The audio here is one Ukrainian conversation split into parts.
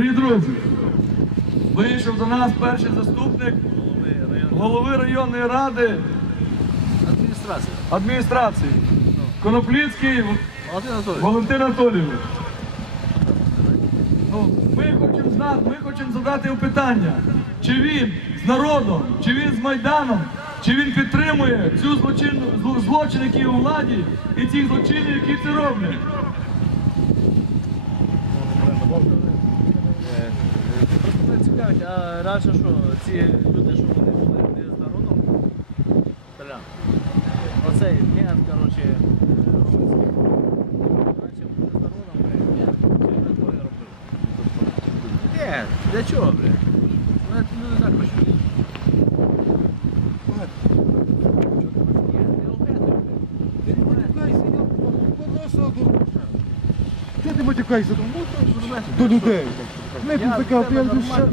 Дорогі друзі, вийшов до нас перший заступник голови районної ради Адміністрація. адміністрації Конопліцький Валентин Анатолійович. Ну, ми хочемо знати, ми хочемо задати питання, чи він з народом, чи він з Майданом, чи він підтримує цю злочин, зло- злочин, який у владі, і ці злочини, які це роблять. Е, Просто мене а раніше що, ці люди, що вони були не з народом? Толян. Оцей мент, коротше, Румунський. Раніше були з народом, блядь. Це такое робив. Ні, для чого, блядь? Ну, люди так хочуть. Ні, не лукати, Чого ти матюкаєшся до людей? Ми тут така душа.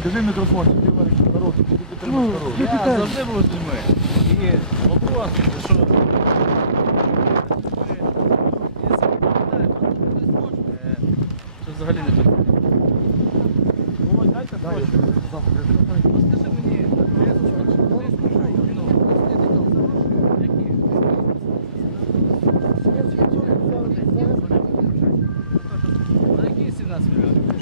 Скажи мікрофон, ти говориш народ, ти підтримуєш народ. Я завжди був з людьми. І вопрос, що... Е, взагалі не питання. Володь, дайте. Ну, мені, які? На які 17 мільйонів? Що зробили висоту? І школи? Що? Е, відповідно, присипати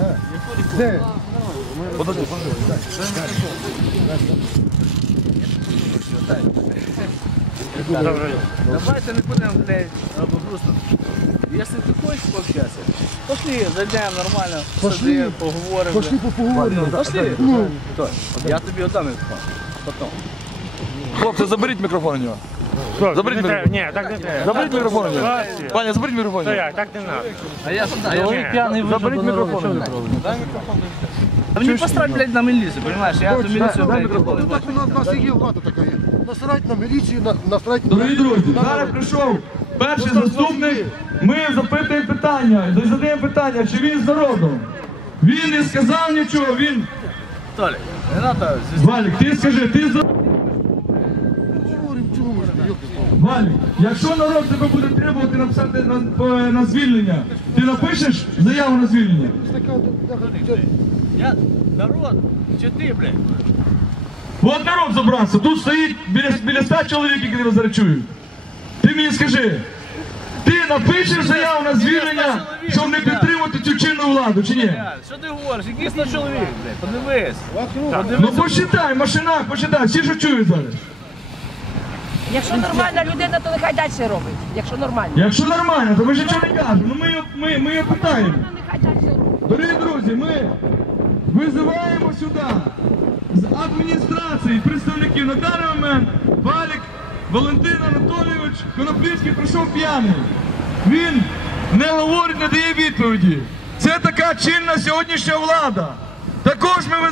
Е, Де? Подожди, подожди. Давайте не будем, блядь, або просто. Если ты хочешь пообщаться, пошли, зайдем нормально, Пошли. посидим, поговорим. Пошли поговоримо. Пошли. Ну, Я тобі отдам мікрофон. Потом. Хлопці, заберіть мікрофон у нього. Заберіть не мікрофон. треба, ні, так не треба. Заберіть мікрофон у нього. Паня, заберіть мікрофон. Стоять, так не треба. А я сюда, я Ні. пьяный Заберіть мікрофон. у нього. А мені посрать, блядь, на міліцію, понимаешь? Я эту міліцію, блядь, ну так у нас, у нас і є влада така є. Насрать на міліцію, на- насрать на... Дорогі друзі, зараз прийшов перший заступник. Ми запитуємо питання, задаємо питання, чи він з народом. Він не сказав нічого, він. Толік, не надо. Валік, ти скажи, ти за. Говоримо, чого ми ж не йопти Валік, якщо народ тебе буде требувати написати на, по- на звільнення, ти напишеш заяву на звільнення? Я, народ, чи ти, блядь? От народ забрався, тут стоїть біля, біля ста чоловік, які тебе зараз чують. Ти мені скажи, ти напишеш заяву на звільнення, щоб не підтримувати цю чинну владу, чи ні? Що ти говориш? Який 100 чоловік, блядь? Подивись. Ну посчитай, машина, посчитай, всі що чують зараз. Якщо нормальна людина, то нехай далі робить. Якщо нормально. Якщо нормально, то ми ж нічого не кажемо. Ну ми, його- ми, ми його питаємо. Нехай далі робить. Дорогі друзі, ми визиваємо сюди з адміністрації представників на даний момент Валік Валентин Анатолійович Коноплівський прийшов п'яний. Він не говорить, не дає відповіді. Це така чинна сьогоднішня влада. Також ми